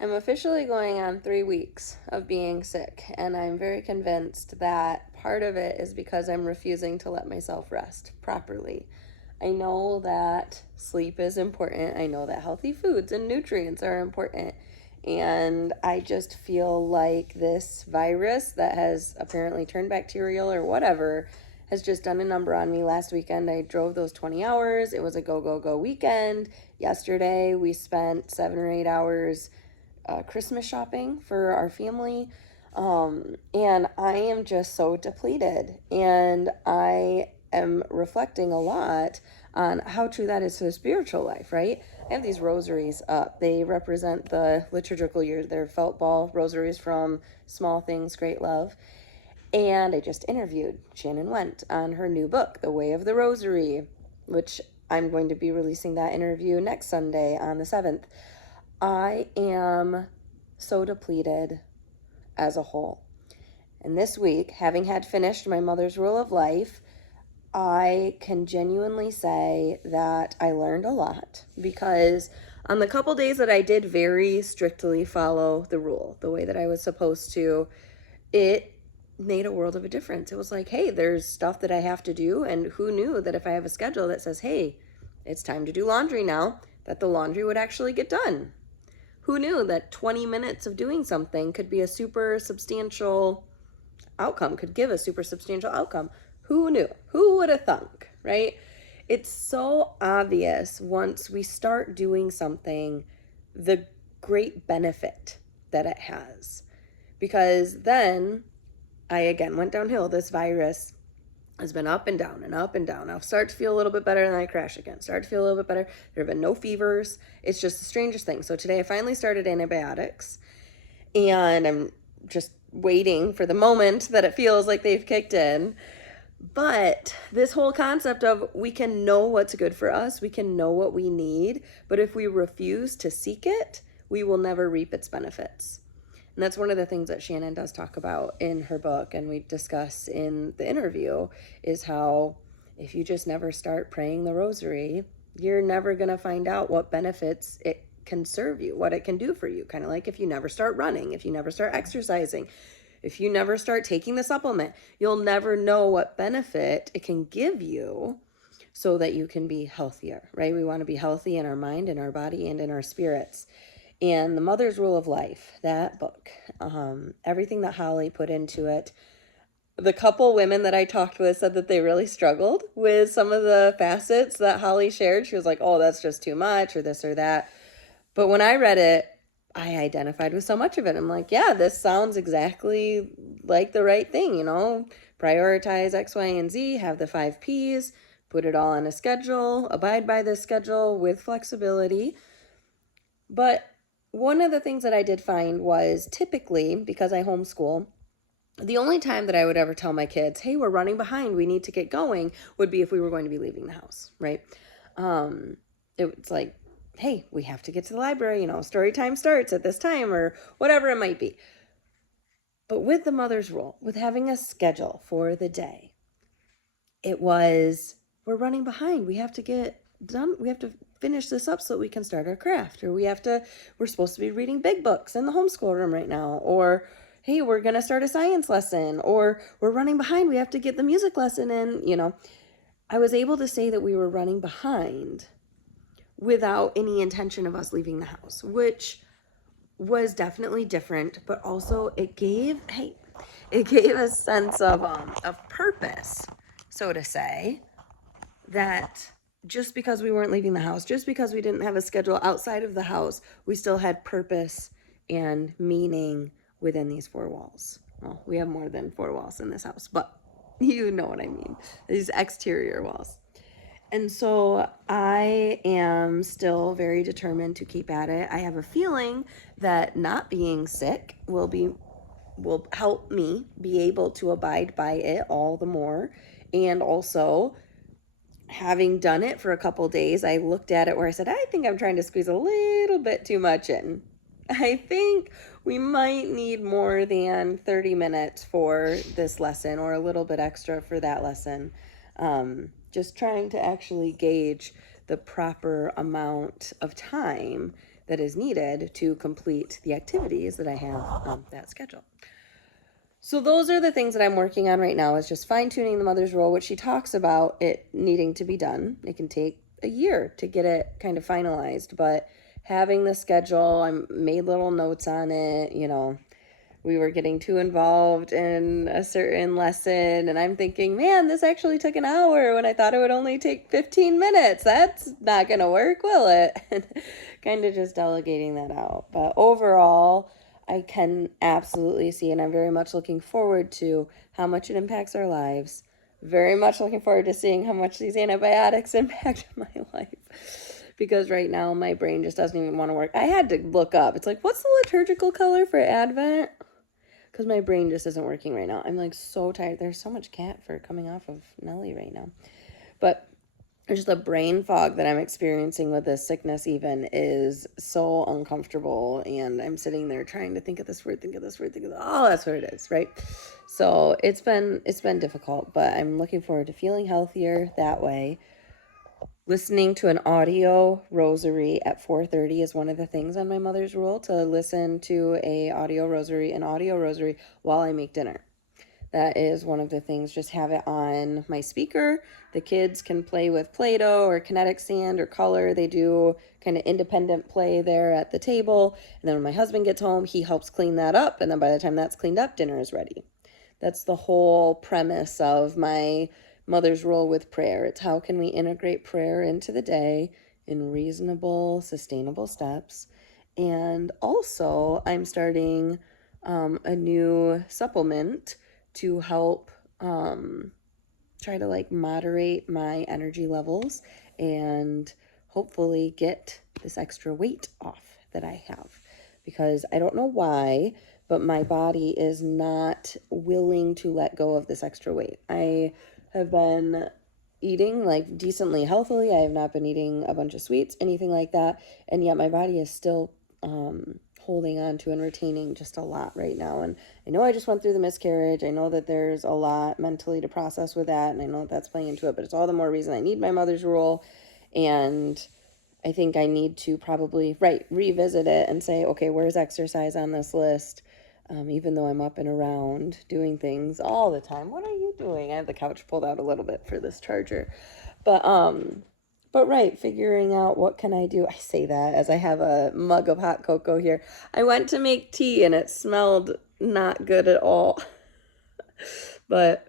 I'm officially going on 3 weeks of being sick, and I'm very convinced that part of it is because I'm refusing to let myself rest properly. I know that sleep is important. I know that healthy foods and nutrients are important. And I just feel like this virus that has apparently turned bacterial or whatever has just done a number on me. Last weekend, I drove those 20 hours. It was a go, go, go weekend. Yesterday, we spent 7 or 8 hours Christmas shopping for our family. And I am just so depleted. And I am reflecting a lot on how true that is to the spiritual life, right? I have these rosaries up. They represent the liturgical year. They're felt ball rosaries from Small Things, Great Love. And I just interviewed Shannon Went on her new book, The Way of the Rosary, which I'm going to be releasing that interview next Sunday on the 7th. I am so depleted as a whole. And this week, having had finished my Mother's Rule of Life, I can genuinely say that I learned a lot, because on the couple days that I did very strictly follow the rule, the way that I was supposed to, it made a world of a difference. It was like, hey, there's stuff that I have to do, and who knew that if I have a schedule that says, hey, it's time to do laundry now, that the laundry would actually get done. Who knew that 20 minutes of doing something could be a super substantial outcome, could give a super substantial outcome? Who knew? Who would have thunk, right? It's so obvious once we start doing something, the great benefit that it has. Because then I again went downhill. This virus has been up and down and up and down. I'll start to feel a little bit better and then I crash again. Start to feel a little bit better. There have been no fevers. It's just the strangest thing. So today I finally started antibiotics, and I'm just waiting for the moment that it feels like they've kicked in. But this whole concept of we can know what's good for us, we can know what we need, but if we refuse to seek it, we will never reap its benefits. And that's one of the things that Shannon does talk about in her book, and we discuss in the interview, is how if you just never start praying the rosary, you're never going to find out what benefits it can serve you, what it can do for you. Kind of like if you never start running, if you never start exercising, if you never start taking the supplement, you'll never know what benefit it can give you so that you can be healthier, right? We want to be healthy in our mind, in our body, and in our spirits. And The Mother's Rule of Life, that book, everything that Holly put into it. The couple women that I talked with said that they really struggled with some of the facets that Holly shared. She was like, oh, that's just too much, or this or that. But when I read it, I identified with so much of it. I'm like, yeah, this sounds exactly like the right thing, prioritize X, Y, and Z, have the 5 Ps, put it all on a schedule, abide by this schedule with flexibility. But one of the things that I did find was, typically, because I homeschool, the only time that I would ever tell my kids, hey, we're running behind, we need to get going, would be if we were going to be leaving the house, right? It's like, hey, we have to get to the library, story time starts at this time, or whatever it might be. But with the Mother's Rule, with having a schedule for the day, it was, we're running behind, we have to get done, we have to finish this up so that we can start our craft, or we're supposed to be reading big books in the homeschool room right now, or hey, we're going to start a science lesson, or we're running behind, we have to get the music lesson in. I was able to say that we were running behind without any intention of us leaving the house, which was definitely different, but also it gave a sense of purpose, so to say, that just because we weren't leaving the house, just because we didn't have a schedule outside of the house, we still had purpose and meaning within these 4 walls. Well, we have more than 4 walls in this house, but you know what I mean. These exterior walls. And so I am still very determined to keep at it. I have a feeling that not being sick will help me be able to abide by it all the more. And also, having done it for a couple days, I looked at it where I said, I think I'm trying to squeeze a little bit too much in. I think we might need more than 30 minutes for this lesson, or a little bit extra for that lesson. Just trying to actually gauge the proper amount of time that is needed to complete the activities that I have on that schedule. So those are the things that I'm working on right now, is just fine-tuning the mother's role, which she talks about it needing to be done. It can take a year to get it kind of finalized, but having the schedule, I made little notes on it, we were getting too involved in a certain lesson, and I'm thinking, man, this actually took an hour when I thought it would only take 15 minutes. That's not going to work, will it? And kind of just delegating that out. But overall, I can absolutely see, and I'm very much looking forward to how much it impacts our lives. Very much looking forward to seeing how much these antibiotics impact my life. Because right now my brain just doesn't even want to work. I had to look up. It's like, what's the liturgical color for Advent? Because my brain just isn't working right now. I'm like so tired. There's so much cat fur coming off of Nellie right now. But just the brain fog that I'm experiencing with this sickness even is so uncomfortable. And I'm sitting there trying to think of this word, oh, that's what it is, right? So it's been difficult, but I'm looking forward to feeling healthier that way. Listening to an audio rosary at 4:30 is one of the things on my mother's rule, to listen to an audio rosary while I make dinner. That is one of the things. Just have it on my speaker. The kids can play with Play-Doh or kinetic sand or color. They do kind of independent play there at the table. And then when my husband gets home, he helps clean that up. And then by the time that's cleaned up, dinner is ready. That's the whole premise of my mother's role with prayer. It's how can we integrate prayer into the day in reasonable, sustainable steps. And also, I'm starting a new supplement to help try to moderate my energy levels and hopefully get this extra weight off that I have. Because I don't know why, but my body is not willing to let go of this extra weight. I have been eating decently healthily. I have not been eating a bunch of sweets, anything like that. And yet my body is still holding on to and retaining just a lot right now. And I know I just went through the miscarriage. I know that there's a lot mentally to process with that. And I know that's playing into it, but it's all the more reason I need my mother's rule. And I think I need to probably, revisit it and say, okay, where's exercise on this list? Even though I'm up and around doing things all the time. What are you doing? I have the couch pulled out a little bit for this charger. But figuring out what can I do. I say that as I have a mug of hot cocoa here. I went to make tea and it smelled not good at all. But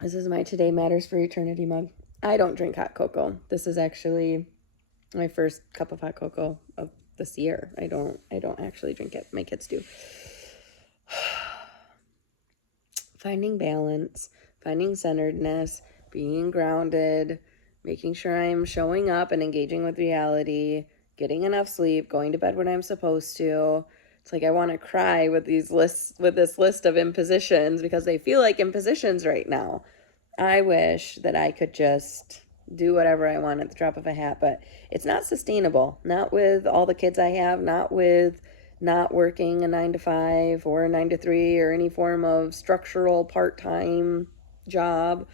this is my Today Matters for Eternity mug. I don't drink hot cocoa. This is actually my first cup of hot cocoa of this year. I don't actually drink it. My kids do. Finding balance, finding centeredness, being grounded, making sure I'm showing up and engaging with reality, getting enough sleep, going to bed when I'm supposed to. It's like I want to cry with this list of impositions because they feel like impositions right now. I wish that I could just do whatever I want at the drop of a hat, but it's not sustainable. Not with all the kids I have, not with not working a 9 to 5 or a 9 to 3 or any form of structural part-time job.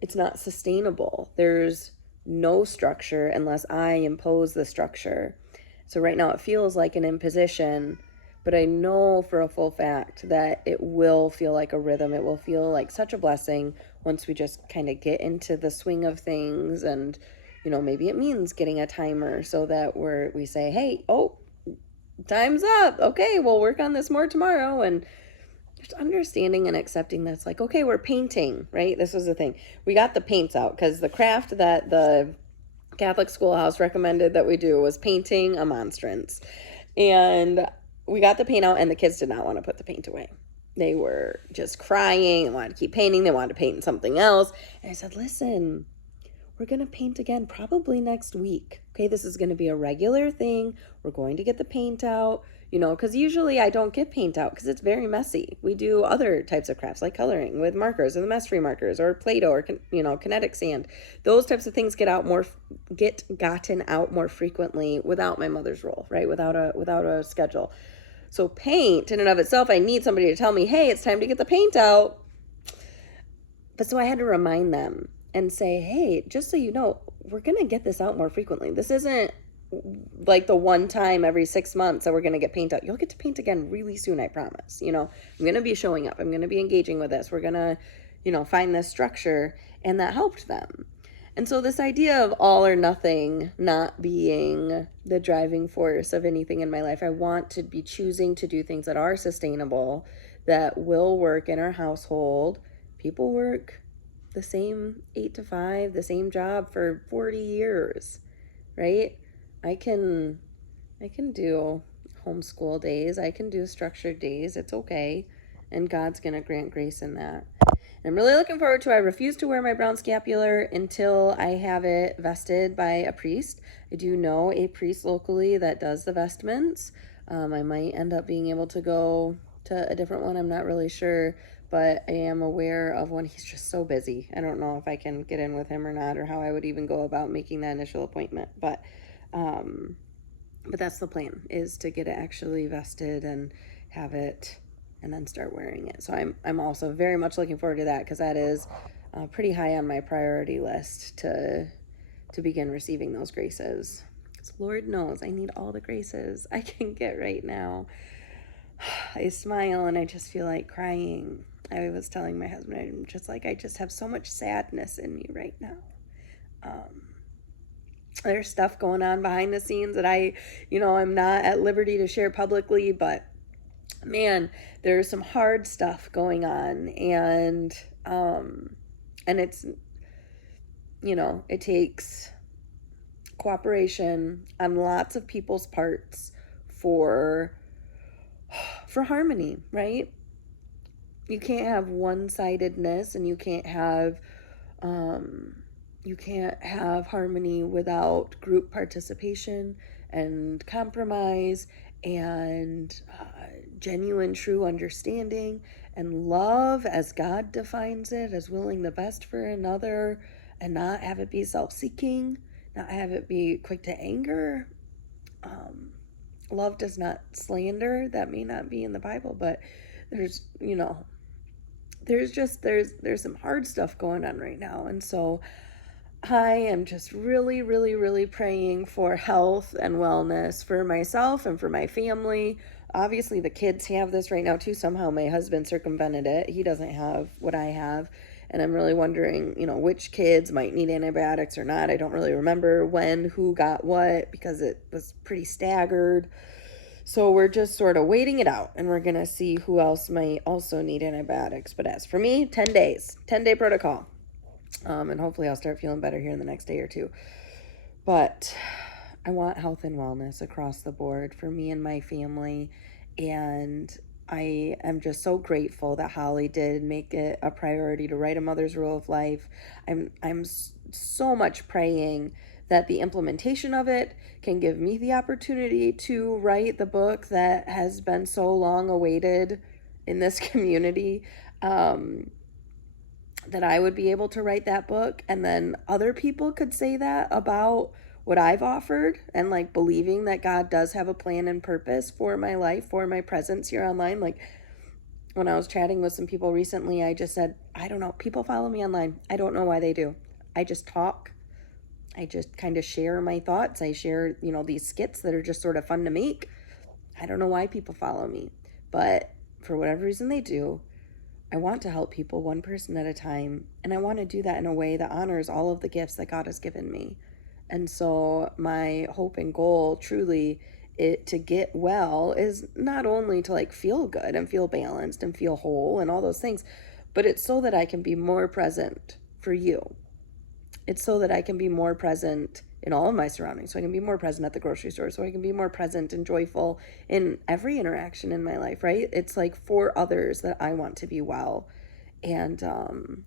It's not sustainable. There's no structure unless I impose the structure. So right now it feels like an imposition, but I know for a full fact that it will feel like a rhythm. It will feel like such a blessing once we just kind of get into the swing of things. And, maybe it means getting a timer so that we say, hey, time's up. Okay, we'll work on this more tomorrow. And just understanding and accepting that's like, okay, we're painting, right? This was the thing. We got the paints out because the craft that the Catholic schoolhouse recommended that we do was painting a monstrance. And we got the paint out and the kids did not want to put the paint away. They were just crying and wanted to keep painting. They wanted to paint something else. And I said, listen, we're going to paint again probably next week. Okay, this is going to be a regular thing. We're going to get the paint out, because usually I don't get paint out because it's very messy. We do other types of crafts like coloring with markers or the mess-free markers or Play-Doh or, kinetic sand. Those types of things get gotten out more frequently without my mother's role, right? Without a schedule. So paint in and of itself, I need somebody to tell me, hey, it's time to get the paint out. But so I had to remind them and say, hey, just so you know, we're going to get this out more frequently. This isn't like the one time every 6 months that we're going to get paint out. You'll get to paint again really soon, I promise. You know, I'm going to be showing up. I'm going to be engaging with this. We're going to, you know, find this structure. And that helped them. And so this idea of all or nothing not being the driving force of anything in my life, I want to be choosing to do things that are sustainable, that will work in our household. People work the same 8 to 5, the same job for 40 years, right? I can do homeschool days. I can do structured days. It's okay. And God's going to grant grace in that. I'm really looking forward to. I refuse to wear my brown scapular until I have it vested by a priest. I do know a priest locally that does the vestments. I might end up being able to go to a different one. I'm not really sure, but I am aware of one. He's just so busy. I don't know if I can get in with him or not, or how I would even go about making that initial appointment. But that's the plan, is to get it actually vested and have it, and then start wearing it. So I'm also very much looking forward to that, because that is pretty high on my priority list to begin receiving those graces. Because Lord knows I need all the graces I can get right now. I smile and I just feel like crying. I was telling my husband, I'm just like, I just have so much sadness in me right now. There's stuff going on behind the scenes that I'm not at liberty to share publicly, but man, there's some hard stuff going on, and it's, it takes cooperation on lots of people's parts for harmony, right? You can't have one-sidedness, and you can't have harmony without group participation and compromise and genuine, true understanding and love as God defines it, as willing the best for another, and not have it be self-seeking, not have it be quick to anger. Love does not slander. That may not be in the Bible, but there's some hard stuff going on right now. And so I am just really, really, really praying for health and wellness for myself and for my family. Obviously, the kids have this right now too. Somehow my husband circumvented it. He doesn't have what I have. And I'm really wondering, which kids might need antibiotics or not. I don't really remember who got what, because it was pretty staggered. So we're just sort of waiting it out, and we're going to see who else might also need antibiotics. But as for me, 10 days, 10-day protocol. And hopefully I'll start feeling better here in the next day or two. But I want health and wellness across the board for me and my family. And I am just so grateful that Holly did make it a priority to write a mother's rule of life. I'm so much praying that the implementation of it can give me the opportunity to write the book that has been so long awaited in this community. That I would be able to write that book, and then other people could say that about what I've offered, and like believing that God does have a plan and purpose for my life, for my presence here online. Like when I was chatting with some people recently, I just said, I don't know, people follow me online. I don't know why they do. I just talk. I just kind of share my thoughts. I share, these skits that are just sort of fun to make. I don't know why people follow me, but for whatever reason they do, I want to help people one person at a time, and I want to do that in a way that honors all of the gifts that God has given me. And so my hope and goal truly to get well is not only to like feel good and feel balanced and feel whole and all those things, but it's so that I can be more present for you. It's so that I can be more present in all of my surroundings. So I can be more present at the grocery store. So I can be more present and joyful in every interaction in my life, right? It's like for others that I want to be well. And,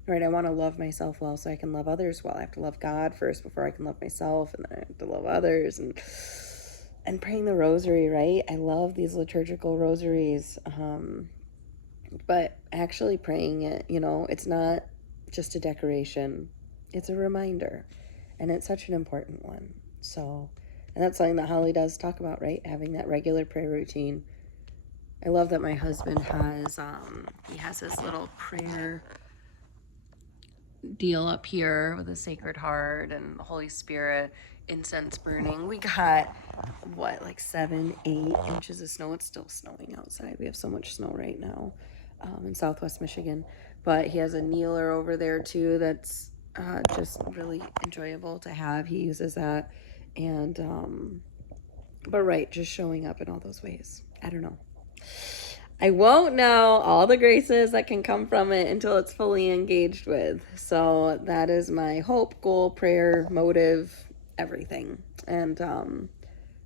right, I want to love myself well so I can love others well. I have to love God first before I can love myself, and then I have to love others. And praying the rosary, right? I love these liturgical rosaries. But actually praying it, it's not just a decoration. It's a reminder, and it's such an important one. So, and that's something that Holly does talk about, right? Having that regular prayer routine. I love that my husband has, he has this little prayer deal up here with the Sacred Heart and the Holy Spirit. incense burning. We got, what, like 7, 8 inches of snow. It's still snowing outside. We have so much snow right now in southwest Michigan. But he has a kneeler over there too that's just really enjoyable to have. He uses that. And, but right, just showing up in all those ways. I don't know. I won't know all the graces that can come from it until it's fully engaged with. So that is my hope, goal, prayer, motive, everything. And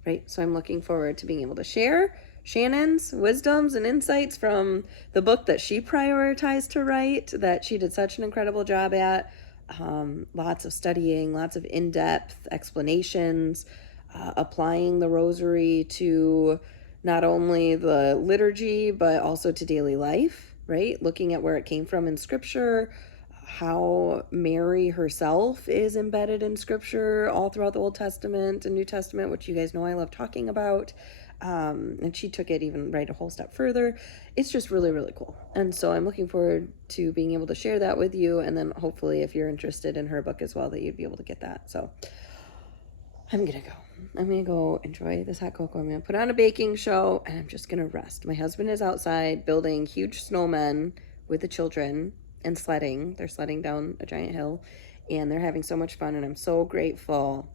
right, so I'm looking forward to being able to share Shannon's wisdoms and insights from the book that she prioritized to write, that she did such an incredible job at. Lots of studying, lots of in-depth explanations, applying the rosary to not only the liturgy, but also to daily life, right? Looking at where it came from in scripture, how Mary herself is embedded in scripture all throughout the Old Testament and New Testament, which you guys know I love talking about. And she took it even right a whole step further. It's just really, really cool. And so I'm looking forward to being able to share that with you. And then hopefully if you're interested in her book as well, that you'd be able to get that. So I'm going to go enjoy this hot cocoa. I'm going to put on a baking show and I'm just going to rest. My husband is outside building huge snowmen with the children and sledding. They're sledding down a giant hill and they're having so much fun. And I'm so grateful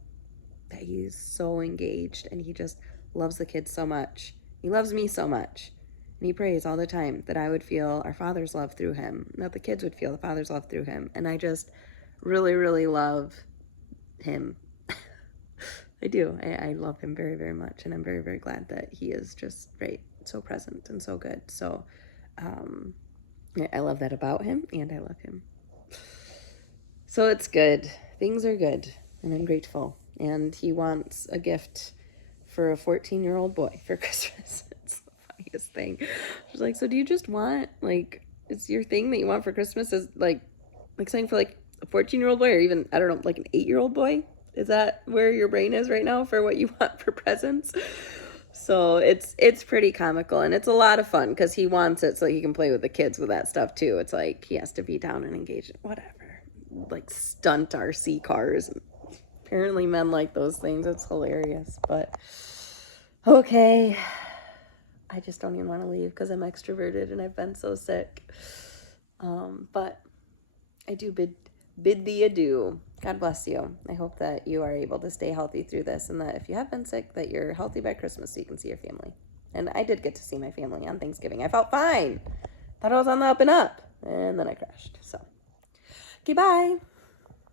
that he's so engaged and he just loves the kids so much. He loves me so much. And he prays all the time that I would feel our Father's love through him, that the kids would feel the Father's love through him. And I just really, really love him. I do. I love him very, very much. And I'm very, very glad that he is just right, so present and so good. So I love that about him and I love him. So it's good. Things are good and I'm grateful. And he wants a gift for a 14-year-old boy for Christmas. It's the funniest thing. She's like, so do you just want, like, is your thing that you want for Christmas is like saying for like a 14-year-old boy or even, I don't know, like an 8-year-old boy? Is that where your brain is right now for what you want for presents? So it's pretty comical and it's a lot of fun because he wants it so he can play with the kids with that stuff too. It's like he has to be down and engaged in whatever, like stunt RC cars. Apparently men like those things. It's hilarious, but okay. I just don't even want to leave because I'm extroverted and I've been so sick. But I do bid thee adieu. God bless you. I hope that you are able to stay healthy through this and that if you have been sick, that you're healthy by Christmas so you can see your family. And I did get to see my family on Thanksgiving. I felt fine. Thought I was on the up and up. And then I crashed. So, okay, bye.